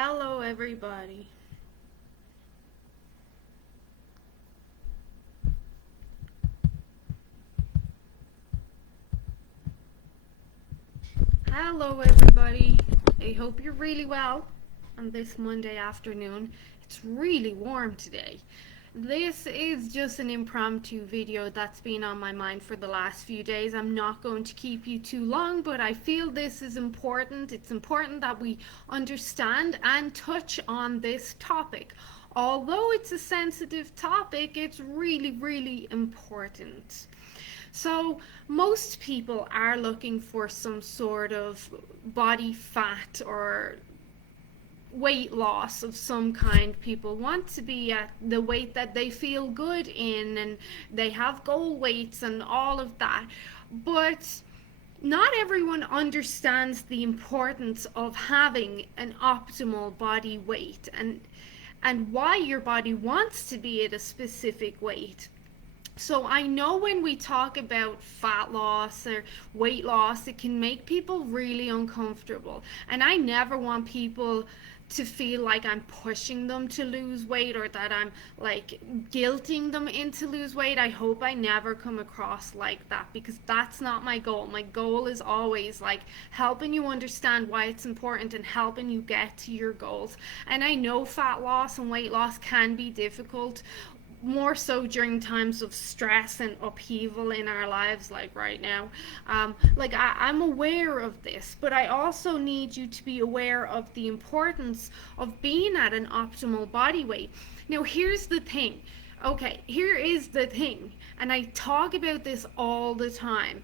Hello, everybody. Hello, everybody. I hope you're really well on this Monday afternoon. It's really warm today. This is just an impromptu video that's been on my mind for the last few days. I'm not going to keep you too long, but I feel this is important. It's important that we understand and touch on this topic. Although it's a sensitive topic, it's really, really important. So, most people are looking for some sort of body fat or weight loss of some kind. People want to be at the weight that they feel good in, and they have goal weights and all of that. But not everyone understands the importance of having an optimal body weight and why your body wants to be at a specific weight. So I know when we talk about fat loss or weight loss, it can make people really uncomfortable. And I never want people to feel like I'm pushing them to lose weight or that I'm like guilting them into lose weight. I hope I never come across like that, because that's not my goal. My goal is always like helping you understand why it's important and helping you get to your goals. And I know fat loss and weight loss can be difficult, more so during times of stress and upheaval in our lives, like right now. I'm aware of this, but I also need you to be aware of the importance of being at an optimal body weight. Now, here's the thing. Okay, here is the thing, and I talk about this all the time.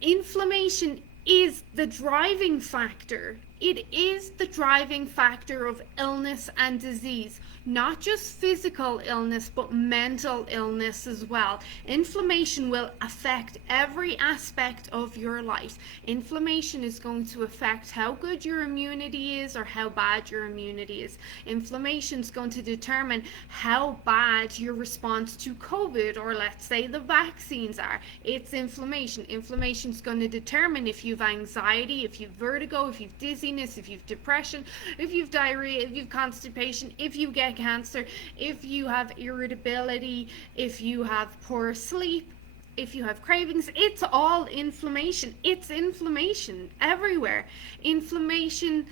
Inflammation is the driving factor. It is the driving factor of illness and disease, not just physical illness, but mental illness as well. Inflammation will affect every aspect of your life. Inflammation is going to affect how good your immunity is or how bad your immunity is. Inflammation is going to determine how bad your response to COVID, or let's say the vaccines, are. It's inflammation. Inflammation is going to determine if you've anxiety, if you've vertigo, if you've dizziness, if you've depression, if you've diarrhea, if you've constipation, if you get cancer, if you have irritability, if you have poor sleep, if you have cravings. It's all inflammation. It's inflammation everywhere. Inflammation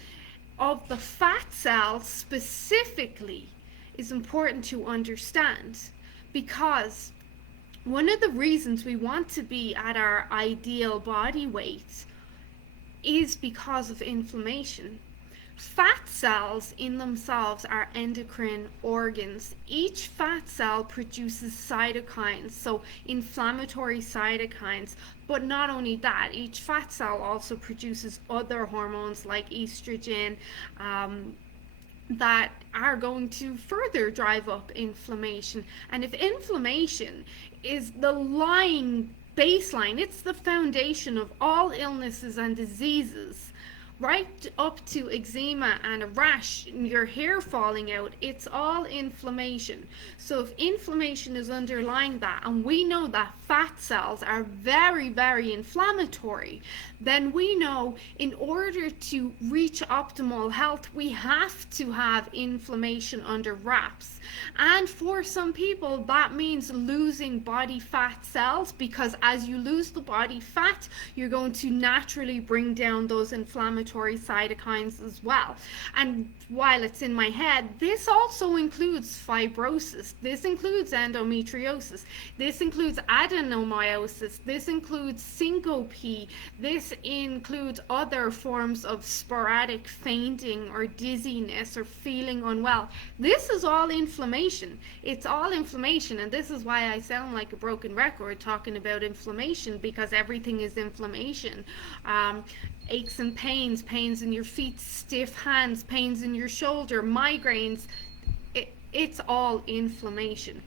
of the fat cells specifically is important to understand, because one of the reasons we want to be at our ideal body weight is because of inflammation. Fat cells in themselves are endocrine organs. Each fat cell produces cytokines, so inflammatory cytokines. But not only that, each fat cell also produces other hormones like estrogen, that are going to further drive up inflammation. And if inflammation is the lying baseline, it's the foundation of all illnesses and diseases, right up to eczema and a rash and your hair falling out. It's all inflammation. So if inflammation is underlying that, and we know that fat cells are very, very inflammatory, then we know in order to reach optimal health, we have to have inflammation under wraps. And for some people, that means losing body fat cells, because as you lose the body fat, you're going to naturally bring down those inflammatory cytokines as well. And while it's in my head, this also includes fibrosis, this includes endometriosis, this includes adenomyosis, this includes syncope, this includes other forms of sporadic fainting or dizziness or feeling unwell. This is all inflammation. It's all inflammation, and this is why I sound like a broken record talking about inflammation, because everything is inflammation. Aches and pains in your feet, stiff hands, pains in your shoulder, migraines. It's all inflammation.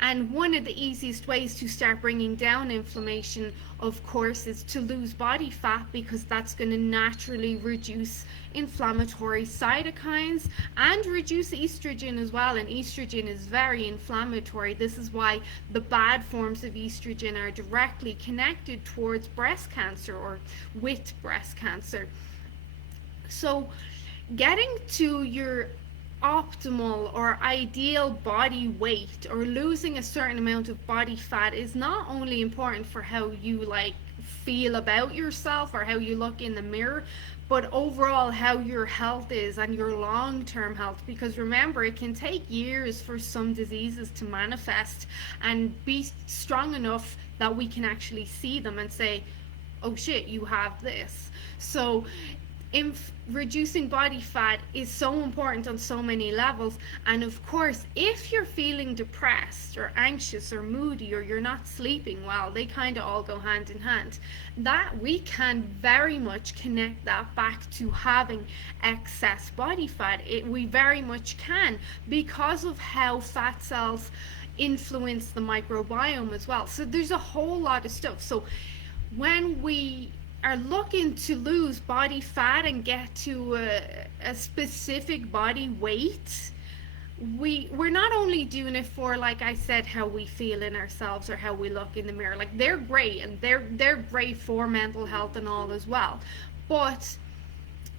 And one of the easiest ways to start bringing down inflammation, of course, is to lose body fat, because that's going to naturally reduce inflammatory cytokines and reduce estrogen as well. And estrogen is very inflammatory. This is why the bad forms of estrogen are directly connected towards breast cancer or with breast cancer. So Getting to your optimal or ideal body weight or losing a certain amount of body fat is not only important for how you like feel about yourself or how you look in the mirror, but overall how your health is and your long-term health, because remember, it can take years for some diseases to manifest and be strong enough that we can actually see them and say, oh shit, you have this. So reducing body fat is so important on so many levels. And of course, if you're feeling depressed or anxious or moody or you're not sleeping well, they kind of all go hand in hand. That we can very much connect that back to having excess body fat. We very much can, because of how fat cells influence the microbiome as well. So there's a whole lot of stuff. So when we are looking to lose body fat and get to a specific body weight, we're not only doing it for, like I said, how we feel in ourselves or how we look in the mirror. Like, they're great, and they're great for mental health and all as well, but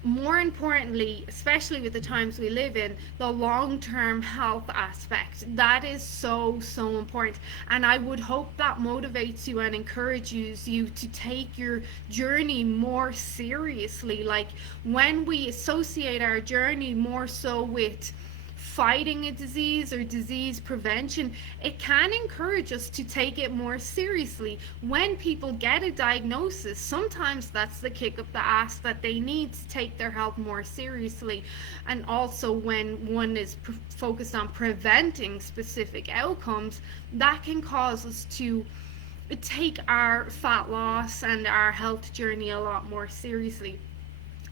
more importantly, especially with the times we live in, the long-term health aspect, that is so important. And I would hope that motivates you and encourages you to take your journey more seriously. Like, when we associate our journey more so with fighting a disease or disease prevention, it can encourage us to take it more seriously. When people get a diagnosis, sometimes that's the kick up the ass that they need to take their health more seriously. And also, when one is focused on preventing specific outcomes, that can cause us to take our fat loss and our health journey a lot more seriously.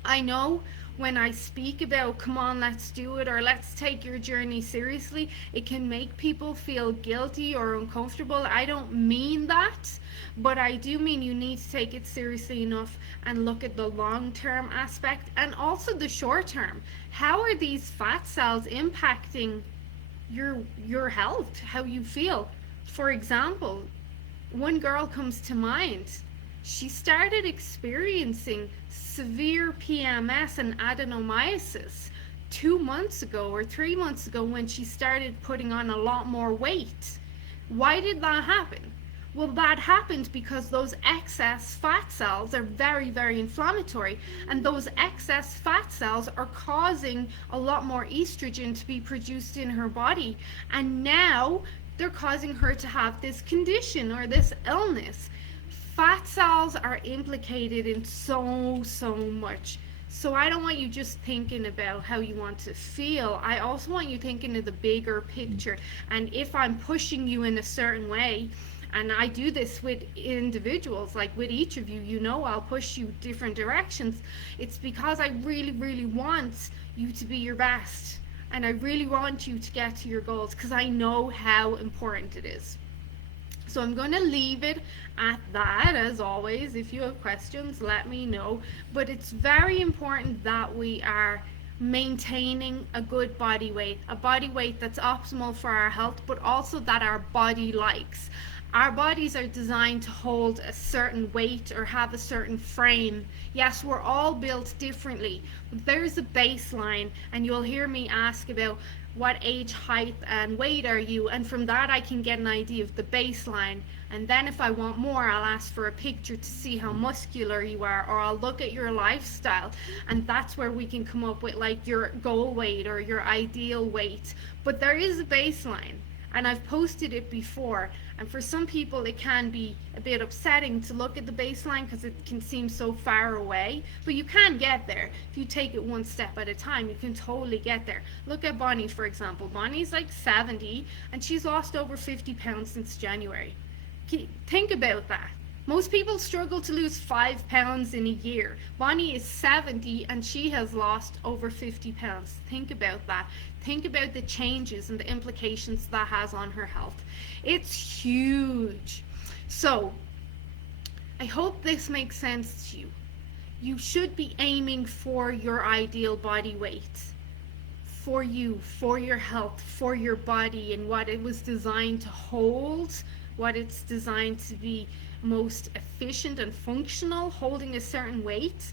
I know when I speak about, come on, let's do it, or let's take your journey seriously, it can make people feel guilty or uncomfortable. I don't mean that, but I do mean you need to take it seriously enough and look at the long-term aspect and also the short-term. How are these fat cells impacting your health, how you feel? For example, one girl comes to mind. She started experiencing severe PMS and adenomyosis 2 months ago or 3 months ago, when she started putting on a lot more weight. Why did that happen? Well, that happened because those excess fat cells are very inflammatory, and those excess fat cells are causing a lot more estrogen to be produced in her body, and now they're causing her to have this condition or this illness. Fat cells are implicated in so much. So I don't want you just thinking about how you want to feel. I also want you thinking of the bigger picture. And if I'm pushing you in a certain way, and I do this with individuals, like with each of you, you know, I'll push you different directions. It's because I really want you to be your best. And I really want you to get to your goals, because I know how important it is. So I'm going to leave it at that. As always, if you have questions, let me know. But it's very important that we are maintaining a good body weight, a body weight that's optimal for our health, but also that our body likes. Our bodies are designed to hold a certain weight or have a certain frame. Yes, we're all built differently, but there's a baseline, and you'll hear me ask about what age, height, and weight are you, and from that I can get an idea of the baseline. And then if I want more, I'll ask for a picture to see how muscular you are, or I'll look at your lifestyle, and that's where we can come up with like your goal weight or your ideal weight. But there is a baseline, and I've posted it before, and for some people it can be a bit upsetting to look at the baseline because it can seem so far away, but you can get there. If you take it one step at a time, you can totally get there. Look at Bonnie, for example. Bonnie's like 70 and she's lost over 50 pounds since January. Think about that. Most people struggle to lose 5 pounds in a year. Bonnie is 70 and she has lost over 50 pounds. Think about that. Think about the changes and the implications that has on her health. It's huge. So, I hope this makes sense to you. You should be aiming for your ideal body weight. For you, for your health, for your body, and what it was designed to hold, what it's designed to be most efficient and functional, holding a certain weight.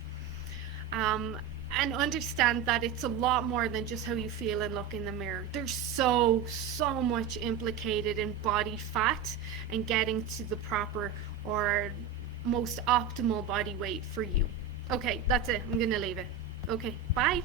and understand that it's a lot more than just how you feel and look in the mirror. There's so much implicated in body fat and getting to the proper or most optimal body weight for you. Okay, that's it. I'm gonna leave it. Okay, bye.